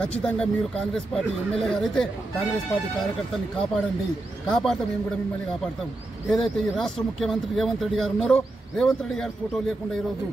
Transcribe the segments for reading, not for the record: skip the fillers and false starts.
ఖచ్చితంగా మీరు Congress party MLA గారైతే కాంగ్రెస్ పార్టీ కార్యకర్తల్ని కాపాడండి. కాపాడతాం, మేము కూడా మిమ్మల్ని కాపాడతాం. ఏదైతే ఈ రాష్ట్ర ముఖ్యమంత్రి రేవంత్ రెడ్డి గారు ఉన్నారో, రేవంత్ రెడ్డి గారి ఫోటో లేకుండా ఈరోజు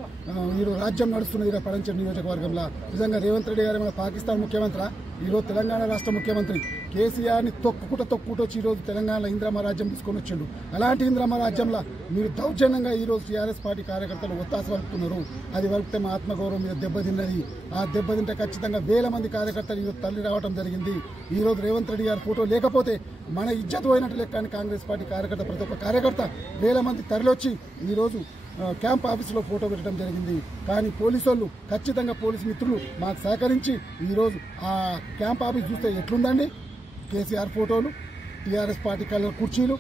రాజ్యం నడుస్తున్నది పడంచేరు నియోజకవర్గంలో. నిజంగా రేవంత్ రెడ్డి గారు మన పాకిస్తాన్ ముఖ్యమంత్రి, ఈరోజు తెలంగాణ రాష్ట్ర ముఖ్యమంత్రి కేసీఆర్ని తొక్కుకుంటూ వచ్చి ఈరోజు తెలంగాణలో ఇంద్రమ్మ రాజ్యం తీసుకొని వచ్చిండు. అలాంటి ఇంద్రమ్మ రాజ్యంలో మీరు దౌర్జన్యంగా ఈరోజు టీఆర్ఎస్ పార్టీ కార్యకర్తలు ఒత్తాస వలుపుతున్నారు. అది వలిపితే మా ఆత్మగౌరవం మీద దెబ్బతిన్నది. ఆ దెబ్బతింటే ఖచ్చితంగా వేల మంది కార్యకర్తలు ఈరోజు తల్లి రావడం జరిగింది. ఈరోజు రేవంత్ రెడ్డి గారి ఫోటో లేకపోతే మన ఇజ్జత్ పోయినట్టు లెక్క. కానీ కాంగ్రెస్ పార్టీ కార్యకర్త ప్రతి ఒక్క కార్యకర్త వేల మంది తరలివచ్చి ఈరోజు క్యాంప్ ఆఫీసులో ఫోటో పెట్టడం జరిగింది. కానీ పోలీసు వాళ్ళు ఖచ్చితంగా పోలీసు మిత్రులు మాకు సహకరించి ఈరోజు ఆ క్యాంప్ ఆఫీస్ చూస్తే ఎట్లుందండి, కేసీఆర్ ఫోటోలు, టీఆర్ఎస్ పార్టీ కలర్ కుర్చీలు.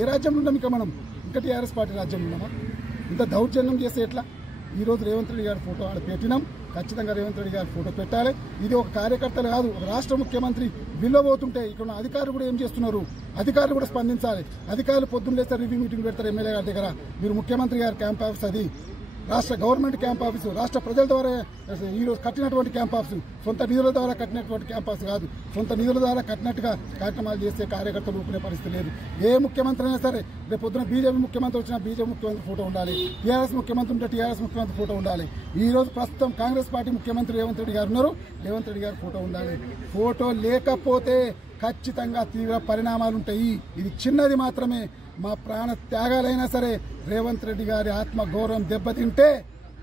ఏ రాజ్యంలో ఉన్నాం ఇక మనం? ఇంకా టీఆర్ఎస్ పార్టీ రాజ్యంలో ఉన్నామా? ఇంత దౌర్జన్యం చేస్తే ఎట్లా? ఈరోజు రేవంత్ రెడ్డి గారి ఫోటో ఆడ పెట్టినాం. ఖచ్చితంగా రేవంత్ రెడ్డి గారి ఫోటో పెట్టాలి. ఇది ఒక కార్యకర్తలు కాదు, ఒక రాష్ట్ర ముఖ్యమంత్రి విలువబోతుంటే ఇక్కడ ఉన్న అధికారులు కూడా ఏం చేస్తున్నారు? అధికారులు కూడా స్పందించాలి. అధికారులు పొద్దున్న లేస్తారు, రివ్యూ మీటింగ్ పెడతారు ఎమ్మెల్యే గారి దగ్గర. మీరు ముఖ్యమంత్రి గారి క్యాంప్ ఆఫీస్, అది రాష్ట్ర గవర్నమెంట్ క్యాంప్ ఆఫీసు, రాష్ట్ర ప్రజల ద్వారా ఈరోజు కట్టినటువంటి క్యాంప్ ఆఫీసు, సొంత నిధుల ద్వారా కట్టినటువంటి క్యాంప్ ఆఫీస్ కాదు. సొంత నిధుల ద్వారా కట్టినట్టుగా కార్యక్రమాలు చేస్తే కార్యకర్తలు ఊపుకునే పరిస్థితి లేదు. ఏ ముఖ్యమంత్రి అయినా సరే, రేపు పొద్దున బీజేపీ ముఖ్యమంత్రి వచ్చినా బీజేపీ ముఖ్యమంత్రి ఫోటో ఉండాలి, టీఆర్ఎస్ ముఖ్యమంత్రి ఉంటే టీఆర్ఎస్ ముఖ్యమంత్రి ఫోటో ఉండాలి. ఈ రోజు ప్రస్తుతం కాంగ్రెస్ పార్టీ ముఖ్యమంత్రి రేవంత్ రెడ్డి గారు ఉన్నారు, రేవంత్ రెడ్డి గారి ఫోటో ఉండాలి. ఫోటో లేకపోతే ఖచ్చితంగా తీవ్ర పరిణామాలు ఉంటాయి. ఇది చిన్నది మాత్రమే. మా ప్రాణ త్యాగాలైనా సరే రేవంత్ రెడ్డి గారి ఆత్మగౌరవం దెబ్బతింటే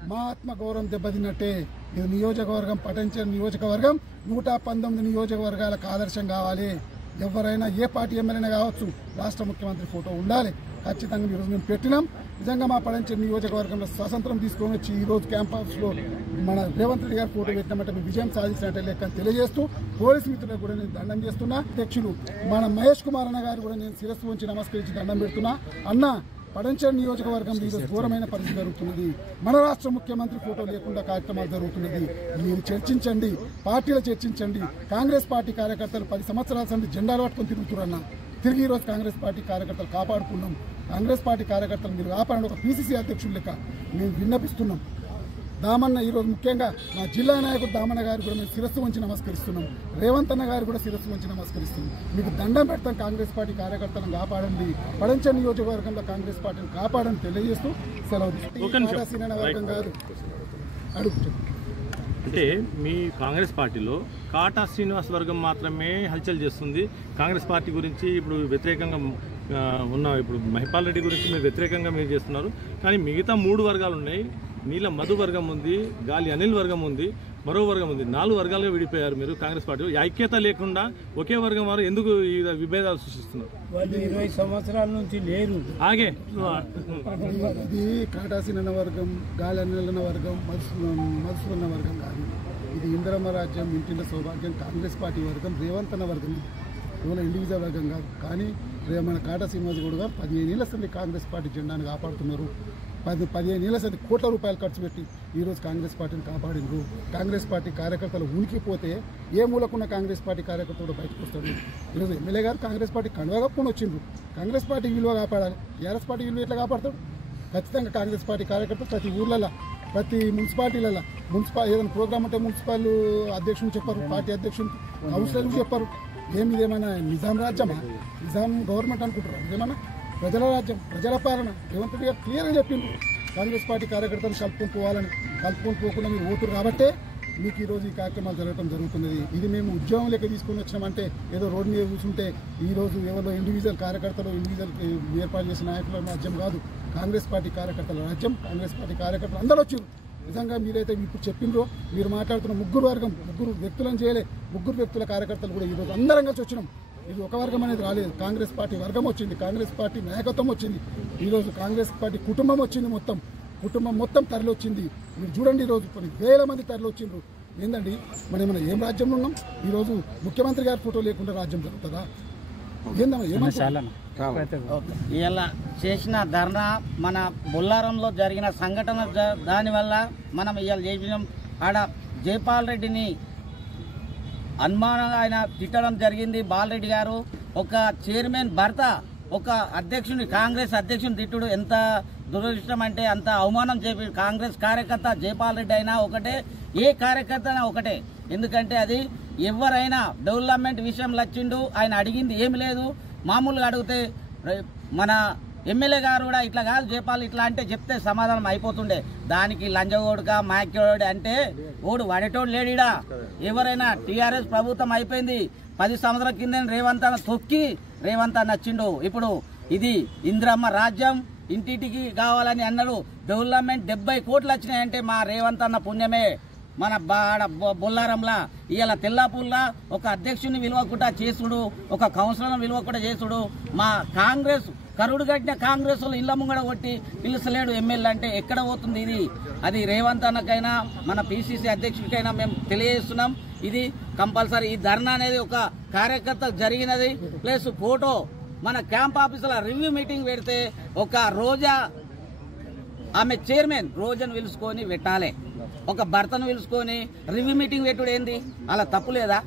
మా ఆత్మగౌరవం దెబ్బతిన్నట్టే. ఇది నియోజకవర్గం, పటంచేరు నియోజకవర్గం 119 నియోజకవర్గాలకు ఆదర్శం కావాలి. ఎవరైనా ఏ పార్టీ ఎమ్మెల్యేనే కావచ్చు, రాష్ట్ర ముఖ్యమంత్రి ఫోటో ఉండాలి. ఖచ్చితంగా ఈరోజు మేము పెట్టినాం. నిజంగా మా పడంచేరు నియోజకవర్గంలో స్వాతంత్రం తీసుకొని వచ్చి ఈరోజు క్యాంప్ ఆఫీస్లో మన రేవంత్ రెడ్డి గారు ఫోటో పెట్టినామంటే మేము విజయం సాధించినట్టే లెక్క తెలియజేస్తూ పోలీసు మిత్రులకు కూడా నేను దండం చేస్తున్నా. అధ్యక్షులు మన మహేష్ కుమార్ అన్న గారు కూడా నేను శిరస్సు ఉంచి నమస్కరించి దండం పెడుతున్నా. అన్న, పడంచేరు నియోజకవర్గంలో ఈరోజు ఘోరమైన పరిస్థితి జరుగుతున్నది. మన రాష్ట్ర ముఖ్యమంత్రి ఫోటో లేకుండా కార్యక్రమాలు జరుగుతున్నది. మీరు చర్చించండి, పార్టీలో చర్చించండి. కాంగ్రెస్ పార్టీ కార్యకర్తలు 10 సంవత్సరాల నుండి జెండాలు పట్టుకొని తిరుగుతున్నా. తిరిగి ఈరోజు కాంగ్రెస్ పార్టీ కార్యకర్తలు కాపాడుకున్నాం. కాంగ్రెస్ పార్టీ కార్యకర్తలు మీరు కాపాడండి. ఒక పీసీసీ అధ్యక్షులు లెక్క మేము విన్నపిస్తున్నాం. దామన్న ఈరోజు ముఖ్యంగా మా జిల్లా నాయకుడు దామన్న గారు కూడా మేము శిరస్సు వంచి నమస్కరిస్తున్నాం. రేవంత్ అన్న గారు కూడా శిరస్సు వంచి నమస్కరిస్తున్నాం. మీకు దండం పెడతాం. కాంగ్రెస్ పార్టీ కార్యకర్తలను కాపాడండి. పడంచేరు నియోజకవర్గంలో కాంగ్రెస్ పార్టీని కాపాడని తెలియజేస్తూ సెలవు వర్గం కాదు అడుగు. అంటే మీ కాంగ్రెస్ పార్టీలో కాటా శ్రీనివాస్ వర్గం మాత్రమే హల్చల్ చేస్తుంది. కాంగ్రెస్ పార్టీ గురించి ఇప్పుడు వ్యతిరేకంగా ఉన్న ఇప్పుడు మహిపాల్ రెడ్డి గురించి మీరు వ్యతిరేకంగా మీరు చేస్తున్నారు. కానీ మిగతా 3 వర్గాలు ఉన్నాయి. నీల మధు వర్గం ఉంది, గాలి అనిల్ వర్గం ఉంది, మరో వర్గం ఉంది. 4 వర్గాలుగా విడిపోయారు మీరు కాంగ్రెస్ పార్టీలో. ఐక్యత లేకుండా ఒకే వర్గం వారు ఎందుకు ఈ విభేదాలు సృష్టిస్తున్నారు? వాళ్ళు 20 సంవత్సరాల నుంచి లేరు. ఆగే ఇది కాటాసీన వర్గం, గాలి అనిల్ వర్గం, మధుసూదన వర్గం కాదు. ఇది ఇందిరమ్మ రాజ్యం, ఇంటింటి సౌభాగ్యం, కాంగ్రెస్ పార్టీ వర్గం, రేవంత్ అన్న వర్గం. కేవలం ఇండివిజువల్ వర్గం కాదు. కానీ మన కాటా శ్రీనివాస్ గౌడ్ గారు 15 ఏళ్ల సంది కాంగ్రెస్ పార్టీ జెండాను కాపాడుతున్నారు. 15 ఏళ్ల సంది కోట్ల రూపాయలు ఖర్చు పెట్టి ఈరోజు కాంగ్రెస్ పార్టీని కాపాడినరు. కాంగ్రెస్ పార్టీ కార్యకర్తలు ఉనికిపోతే ఏ మూలకున్న కాంగ్రెస్ పార్టీ కార్యకర్త కూడా బయటకు వస్తాడు. ఈరోజు ఎమ్మెల్యే గారు కాంగ్రెస్ పార్టీ కండువా కప్పుకొని వచ్చిండ్రు. కాంగ్రెస్ పార్టీ విలువ కాపాడాలి. టీఆర్ఎస్ పార్టీ విలువ ఎట్లా కాపాడతాడు? ఖచ్చితంగా కాంగ్రెస్ పార్టీ కార్యకర్తలు ప్రతి ఊర్లలో, ప్రతి మున్సిపాలిటీలలో ఏదైనా ప్రోగ్రామ్ ఉంటే మున్సిపల్ అధ్యక్షులు చెప్పారు, పార్టీ అధ్యక్షులు, కౌన్సిలర్లు చెప్పారు. ఇదేమైనా నిజాం రాజ్యమా? నిజాం గవర్నమెంట్ అనుకుంటారు. ఇదేమన్నా ప్రజల రాజ్యం, ప్రజల పాలన. రేవంత్ రెడ్డి గారు క్లియర్గా చెప్పిండ్రు కాంగ్రెస్ పార్టీ కార్యకర్తలు కలుపుకొని పోవాలని. కలుపుకొని పోకుండా మీరు ఓటురు కాబట్టే మీకు ఈరోజు ఈ కార్యక్రమాలు జరగడం జరుగుతున్నది. ఇది మేము ఉద్యోగం లెక్క తీసుకొని వచ్చినామంటే ఏదో రోడ్డు మీద కూర్చుంటే ఈరోజు ఎవరో ఇండివిజువల్ కార్యకర్తలు, ఇండివిజువల్ ఏర్పాటు చేసిన నాయకుల రాజ్యం కాదు. కాంగ్రెస్ పార్టీ కార్యకర్తల రాజ్యం. కాంగ్రెస్ పార్టీ కార్యకర్తలు అందరూ వచ్చారు. నిజంగా మీరైతే ఇప్పుడు చెప్పిండ్రో, మీరు మాట్లాడుతున్న 3 వర్గం, 3 వ్యక్తులను చేయలే, 3 వ్యక్తుల కార్యకర్తలు కూడా ఈరోజు అందరం కలిసి వచ్చినాం. ఇది ఒక వర్గం అనేది రాలేదు. కాంగ్రెస్ పార్టీ వర్గం వచ్చింది, కాంగ్రెస్ పార్టీ నాయకత్వం వచ్చింది. ఈరోజు కాంగ్రెస్ పార్టీ కుటుంబం వచ్చింది. కుటుంబం మొత్తం తరలి వచ్చింది. మీరు చూడండి, ఈరోజు కొన్ని వేల మంది తరలి వచ్చిండ్రు. ఏందండి మనం ఏమైనా ఏం రాజ్యంలో ఉన్నాం? ఈరోజు ముఖ్యమంత్రి గారి ఫోటో లేకుండా రాజ్యం జరుగుతుందా? ఇలా చేసిన ధర్నా మన బొల్లారంలో జరిగిన సంఘటన, దానివల్ల మనం ఇవాళ చేసిన ఆడ జైపాల్ రెడ్డిని అనుమానంగా ఆయన తిట్టడం జరిగింది. బాలరెడ్డి గారు ఒక చైర్మన్ భర్త ఒక అధ్యక్షుని, కాంగ్రెస్ అధ్యక్షుని తిట్టుడు ఎంత దురదృష్టం అంటే అంత అవమానం చేపి కాంగ్రెస్ కార్యకర్త జైపాల్ రెడ్డి అయినా ఒకటే, ఏ కార్యకర్త అయినా ఒకటే. ఎందుకంటే అది ఎవరైనా డెవలప్మెంట్ విషయంలో వచ్చిండు, ఆయన అడిగింది ఏమి లేదు. మామూలుగా అడిగితే మన ఎమ్మెల్యే గారు కూడా ఇట్లా కాదు జైపాల్ ఇట్లా అంటే చెప్తే సమాధానం అయిపోతుండే. దానికి లంజగోడుక మాక్యోడు అంటే ఓడు వాడేటోడు లేడీడా. ఎవరైనా టీఆర్ఎస్ ప్రభుత్వం అయిపోయింది, 10 సంవత్సరాల కింద రేవంత్ అన్న తొక్కి రేవంత్ అన్న వచ్చిండు. ఇప్పుడు ఇది ఇందిరమ్మ రాజ్యం ఇంటింటికి కావాలని అన్నారు. డెవలప్మెంట్ 70 కోట్లు వచ్చినాయంటే మా రేవంత్ అన్న పుణ్యమే. మన బొల్లారంలా ఇవాళ తెల్లాపూర్లా ఒక అధ్యక్షుని విలువకుండా చేసుడు, ఒక కౌన్సిలర్ విలువకుండా చేసుడు. మా కాంగ్రెస్ కరుడు కట్టిన కాంగ్రెస్ వాళ్ళు ఇళ్ల ముంగడ కొట్టి పిలుస్తలేడు ఎమ్మెల్యే అంటే ఎక్కడ పోతుంది ఇది? అది రేవంత్ అన్నకైనా మన పిసిసి అధ్యక్షుడికైనా మేము తెలియజేస్తున్నాం. ఇది కంపల్సరీ ఈ ధర్నా అనేది ఒక కార్యకర్త జరిగినది. ప్లస్ ఫోటో మన క్యాంప్ ఆఫీసులో రివ్యూ మీటింగ్ పెడితే ఒక రోజా ఆమె చైర్మన్ రోజును పిలుచుకొని పెట్టాలి, ఒక భర్తను పిలుచుకొని రివ్యూ మీటింగ్ పెట్టుడు ఏంది? అలా తప్పు లేదా?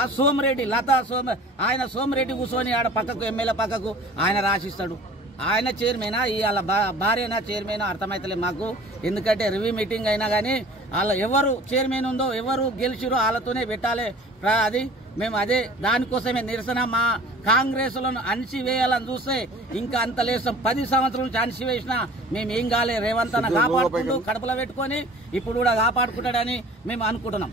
ఆ సోమిరెడ్డి ఆయన సోమిరెడ్డి కూర్చొని ఆడ పక్కకు ఎమ్మెల్యే పక్కకు ఆయన రాసిస్తాడు. ఆయన చైర్మనా ఇవాళ భార్యనా చైర్మనా అర్థమైతలేదు మాకు. ఎందుకంటే రివ్యూ మీటింగ్ అయినా కానీ వాళ్ళ ఎవరు చైర్మన్ ఉందో ఎవరు గెలిచిరో వాళ్ళతోనే పెట్టాలి. అది మేము అదే దానికోసమే నిరసన. మా కాంగ్రెస్ లను అణిచివేయాలని చూస్తే ఇంకా అంత లేసాం. 10 సంవత్సరాల నుంచి అణిచివేసినా మేము ఏం కాలే. రేవంత్ అన్న కాపాడుకుంటూ కడుపులో పెట్టుకొని ఇప్పుడు కూడా కాపాడుకుంటాడని మేము అనుకుంటున్నాం.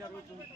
జరుగుతుంది